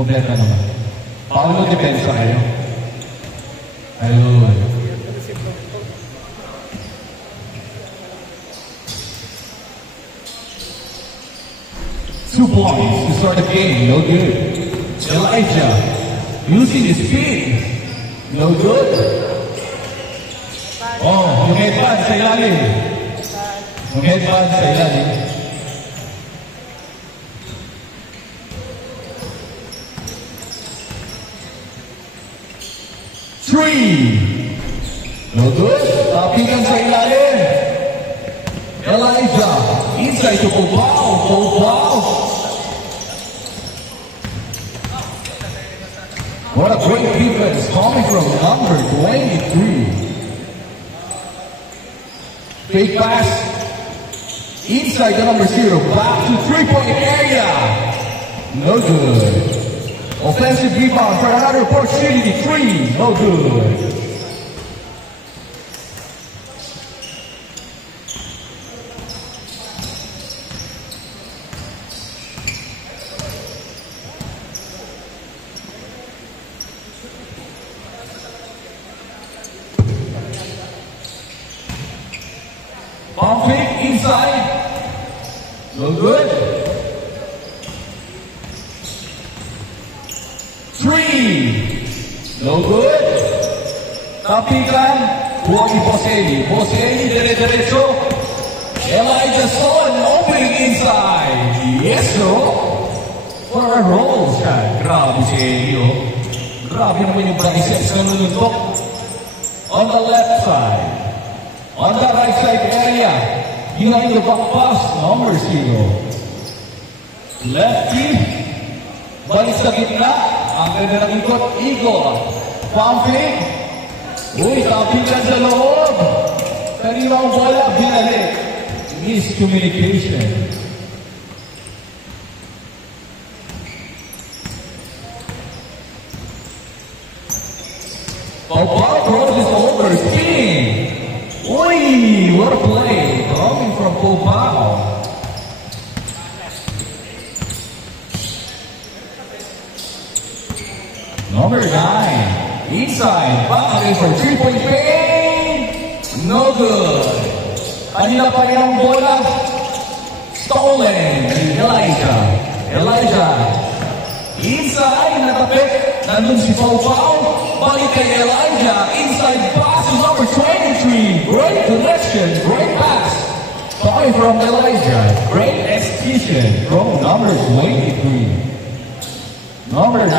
Kompleto naman. Paano depensa kayo? Ayun. Two points to start the game. No good. Elijah using his speed. No good. Oh, yung headband sa ilalim. Yung headband sa ilalim. Three. No good. Tapikan sa ilalim. Elijah. Inside to Popao. What a great defense coming from number 23. Fake pass. Inside the number 0. Back to three-point area. No good. Offensive rebound for another opportunity. 3. No good. Pump fake inside. No good. 3. No good. Tapikan. Buwan ni Boselli. Boselli dire-diretso. Elijah saw an opening inside. Yes, sir. For a roll siya. Grabe si Elio. Grabe naman yung biceps na nununtok. On the left side. On the right side area, behind the back pass, number 0. Lefty, balik sa gitna, ang ganda ng ikot, Igor. Pumping, tapikan sa loob. Kanina ang bola, binalik. Miscommunication. Popao crosses over, spinning. Oi, what a play coming from Popao. Number 9, inside, back for 3-point paint. No good. Kanina pa yung bola. Stolen. Elijah. Inside, natapit. Nandun si Popao. Balik kay Elijah. Inside pass is number 23. Great connection. Great pass. Coming from Elijah. Great execution from number 23. Number 9.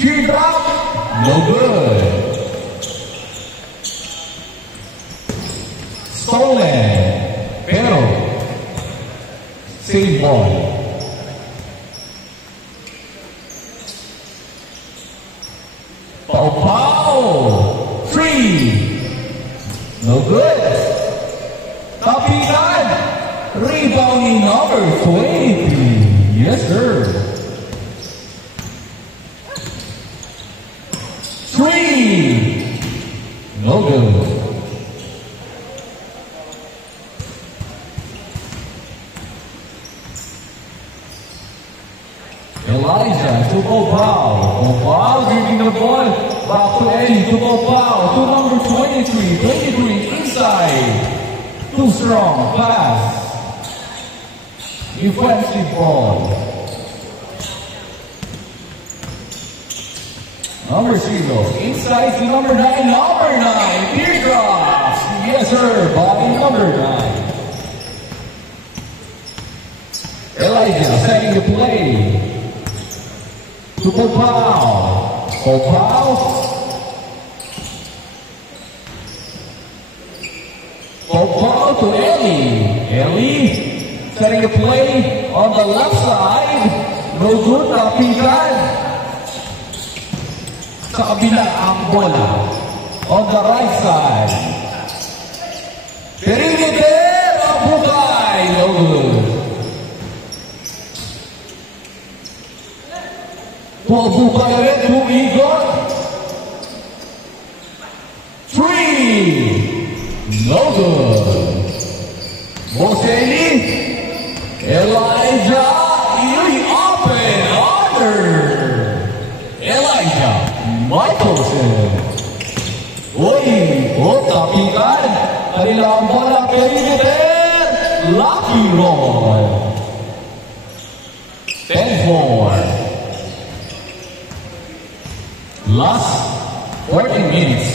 Teardrop. No good. Stolen. Pero save ball. Popao. 3. No good. Tapikan. Rebounding number 23. Yes, sir. 3. No good. Elijah to Popao. Popao giving the ball back to Eddie to Popao to number 23. 23 inside. Too strong pass. Defensive ball. Number 0 inside to number 9. Number 9 teardrops. Yes, sir. Body number 9. Elijah setting the play. To Popao. Popao to Ellie setting the play on the left side. No good, tapikan. Sa kabila ang bola. On the right side. Perimeter, Bukay. No good. Bukay ulit to Igor. 3. No good. Boselli. Elijah, you open under. Elijah Michelson. Uy, tapikan. Kanila ang bola piniter. Lucky Roy. 10-4. Last 14 minutes.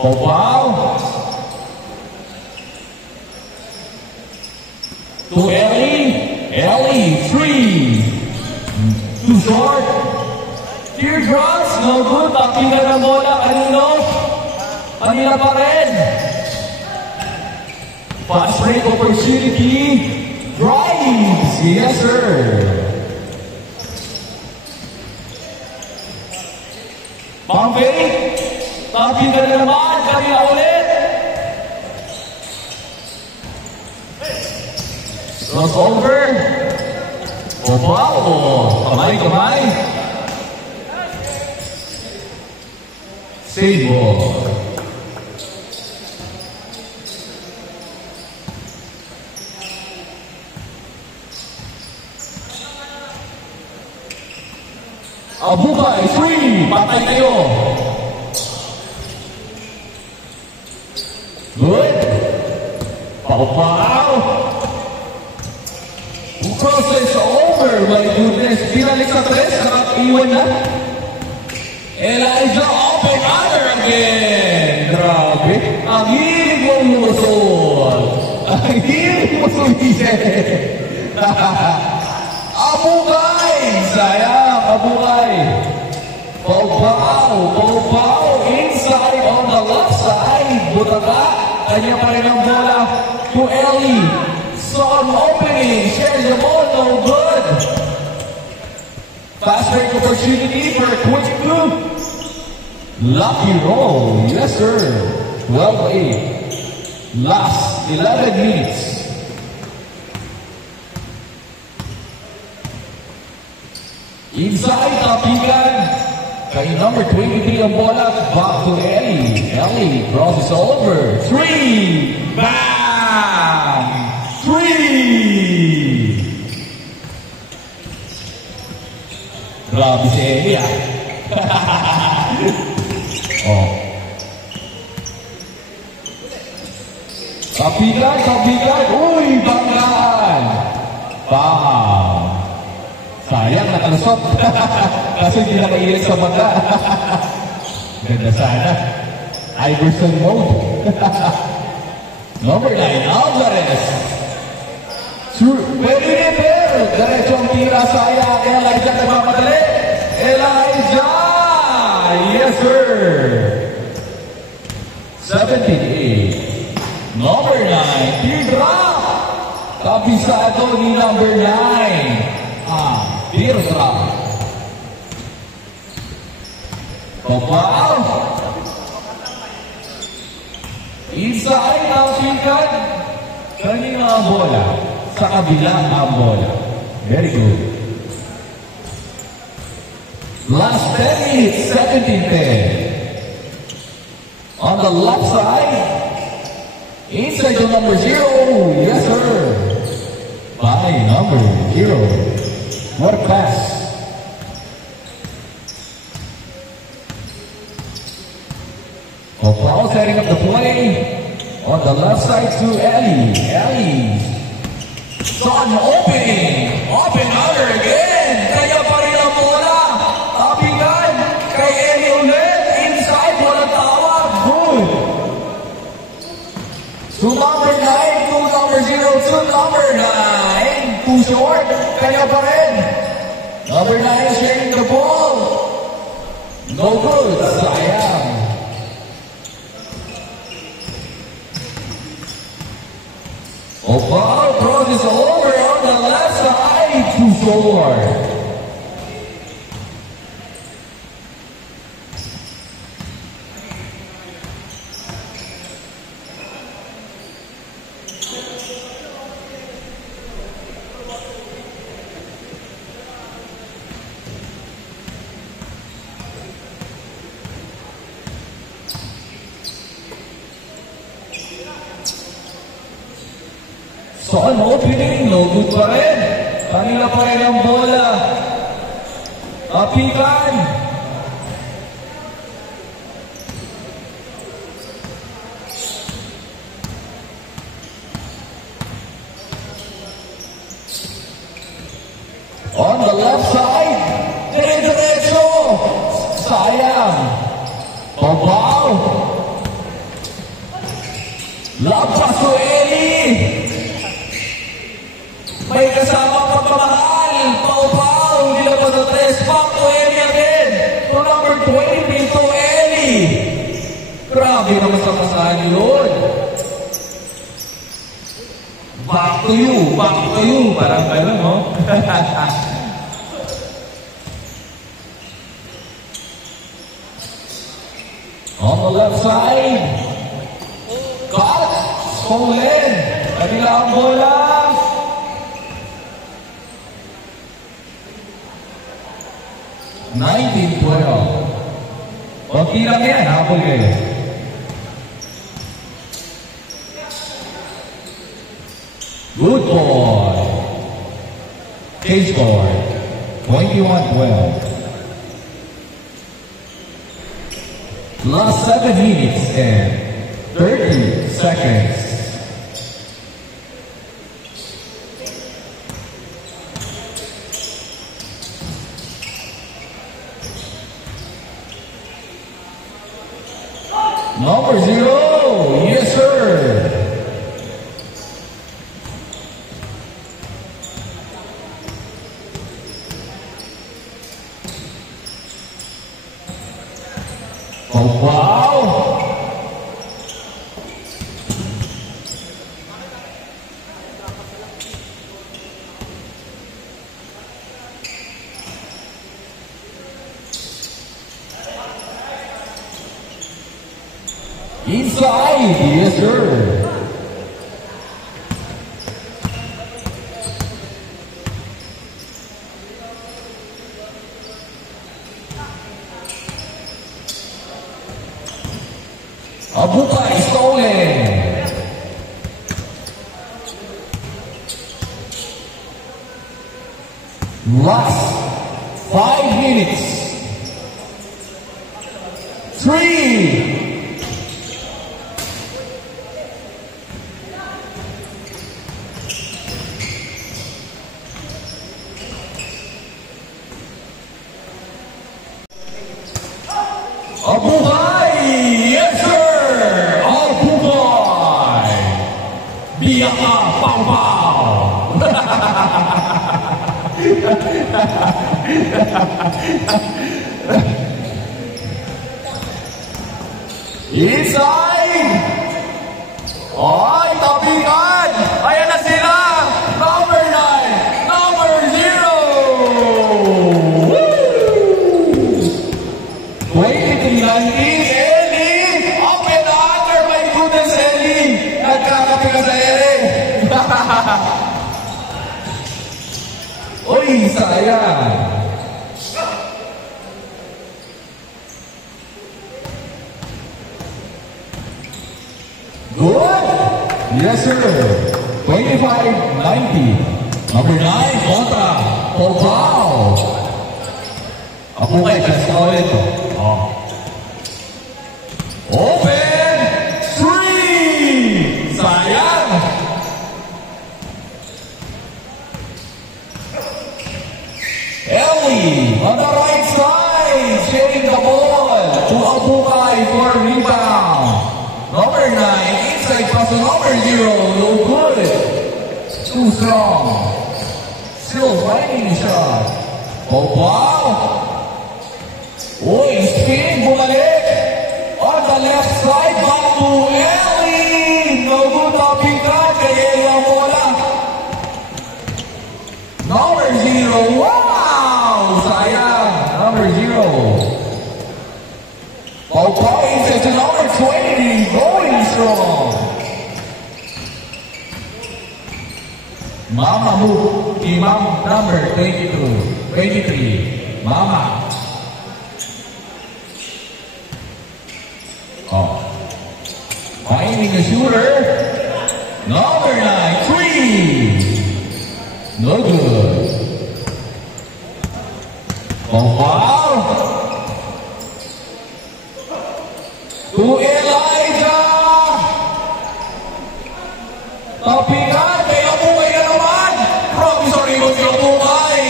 Wow. To Ellie. Ellie, 3. Too short. Teardrops, no good. Tapikan ng bola. Kanina pa rin. Fast break opportunity. Drives. Yes, sir. Pompey. Tapikan na naman. Kanina ulit. Crossover. Kamay. Save ball. Abukay, 3. Patay kayo. Good. Pau. Crosses over. My goodness. Pinalik sa 3. Nakaiwan na. Elijah open under again. Grabe. Ang hilig mong lumusot. Ang hilig mo sumisip. Abukay. Sayang. Abukay. Pau. Inside on the left side. Butaka. Kanya pa rin ang bola to Ellie. Saw an opening. Shares the ball. No good. Fast break opportunity for a quick move. Lucky roll. Yes, sir. 12-8. Last 11 minutes. Inside, tapikan. Kay number 23 ang bola. Back to Ellie. Ellie crosses over. 3. Bang! 3. Grabe si Ellie, ah. Oh. Tapikan. Uy, banggaan. Bang. Sayang, nakalusot. Kasi hindi nakailan sa mata. Ganda sana. Iverson mode. Number 9, Alvarez. Pero diretso ang tira, sayang. Elijah nagmamadali. Elijah! Yes, sir. 17-8. Number 9, teardrop. Kabisado ni number 9. Teardrop. Pau. Inside, tapikan. Kanina ang bola. Sa kabilang ang bola. Very good. Last 10 minutes, 17-10. On the left side, inside to number 0. Yes, sir. By number 0. What a pass. Paul setting up the play. On the left side to Ellie. Saw an opening. Open under again. Kaya pa rin ang bola. Tapikan. Kay Ellie ulit. Inside. Walang tawag. Good. To number 9. To number 0. To number 9. Too short. Kaya pa rin. Number 9 is sharing the ball. No good. Sayang. Paul crosses over on the left side to short. So an opening, no good pa rin. Kanila pa rin ang bola. Kapitan. On the left side, dire-diretso. Sayang. Pabaw. Lampas to Eli. May kasama pagmamahal. Pabaw. Nilabas sa 3. Back to Eli again. To number 20, to Eli. Grabe naman sa kasahan yun. Back to you, back to you. Parang gano'n, no? On the left side. Cut. Stolen. Kanila ang bola. $19-12. Kunti lang yan, habol kayo. Good boy. Case score, 21-12. Last 7 minutes and 30 seconds. Number 0, yes sir. Oh, wow! Inside, yes sir. Abuka is stolen. Last 5 minutes. 3. Abuhay! Yes sir! Abuhay! Biyak ka! Pang-pang! Inside! Ay, tabigan! Ayan na sila! Number 9! Number 0! 23-19, Eli! Up and under! My goodness, Eli! Nagkakapi ka sa Eli! Uy, sayang! Good! Yes, sir! 25-90. Number 9, kontra! Pabaw! Ako kayo, just call it. Oh. Open! 3! Sayang! Ellie on the right side, sharing the ball to Abukai for rebound. Number 9, inside pass to number 0, no good. Too strong. Still finding the shot. Pabaw! Uy, spin, bumalik. On the left side, back to Ellie. No good, tapikan, kay Ellie ang bola. Number 0, wow! Sayang, number 0. Paul inside to number 20, going strong. Mama move, Imam number 23, Mama. Oh. Finding a shooter. Number 9, 3. No good. Oh, wow. To Elijah. Tapikan, may abungay na naman. Promissory mo yung abungay.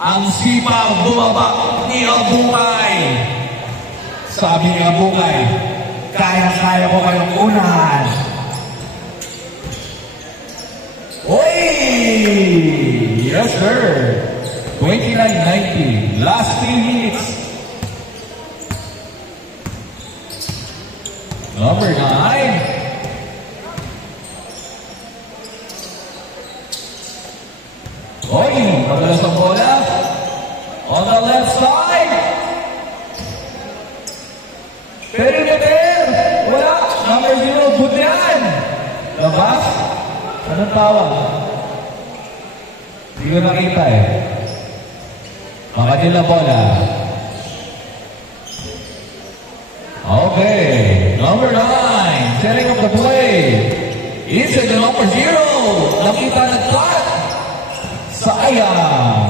Ang sipag bumaba ni abungay. Sabi ni abungay, kaya-kaya ko kayong unahan. Oy! Yes, sir. 29-19. Last 3 minutes. Number 9. Oy! Madalas ang bola. On the left side. Perimeter. Wala. Number 0. Good yan. Labas. Anong tawag? Hindi ko nakita eh. Makadil na bola. Okay. Number 9. Setting up the play. Inside the number 0. Nakita na cut. Sayang.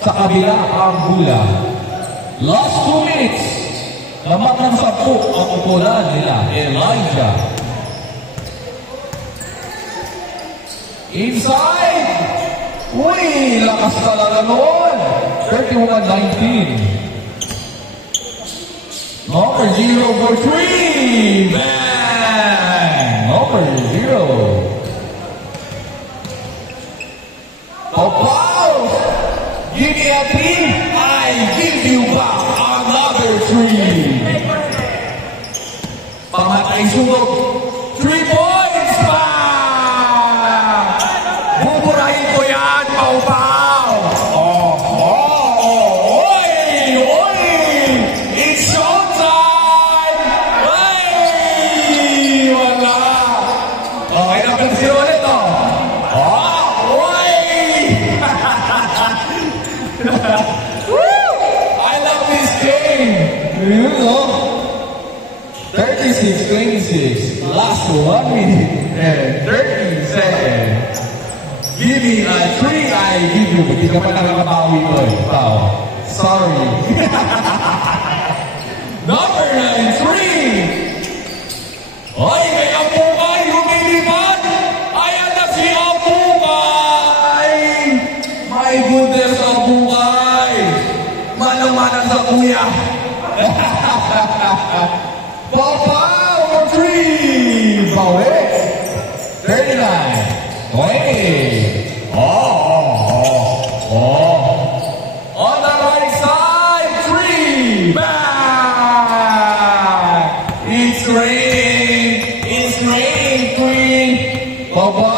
Sa kabila ang bola. Last 2 minutes. Lamak ng 10 ang upulan nila. Elijah. Inside! Uy! Lakas talaga noon! 31-19. Number 0 for 3! Man! Number 0. Papaw! Give me a 3, I give you back another 3. Pangatay sugod. 3 points pa! Buburahin ko yan, Pau-Pau! Oy! Oy! It's showtime! Ay! Wala! Okay na ba si ulit, oh? Oy! I love this game! You know? 36-26. Last 1 minute and 30 seconds. Give me a 3, I give you. Hindi ka pa nakakabawi ko eh. Pao. Sorry. Number 9, 3. Oy, may abungay. Lumilipad. Ayan na si abungay. My goodness, abungay. Manang-manang sa kuya. Papa, over 3. Bawi. 39. 20. On the right side, 3. Back. It's raining, 3. Papa,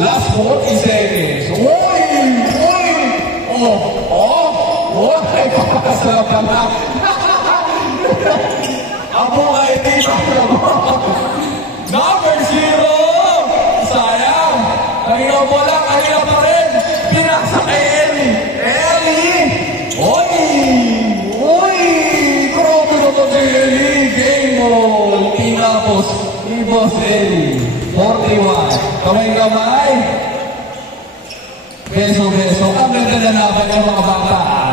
last 40 seconds. Oy! Papasarap ka na. Abungay dito. Number 0. Sayang. Kanina mo lang, kanina pa rin. Pinasa kay Eli. Uy! Grabe naman si Eli. Game ball. Tinapos ni Boss Eli. 41. Kamay-kamay. Beso. Ang ganda na laban ng mga bata.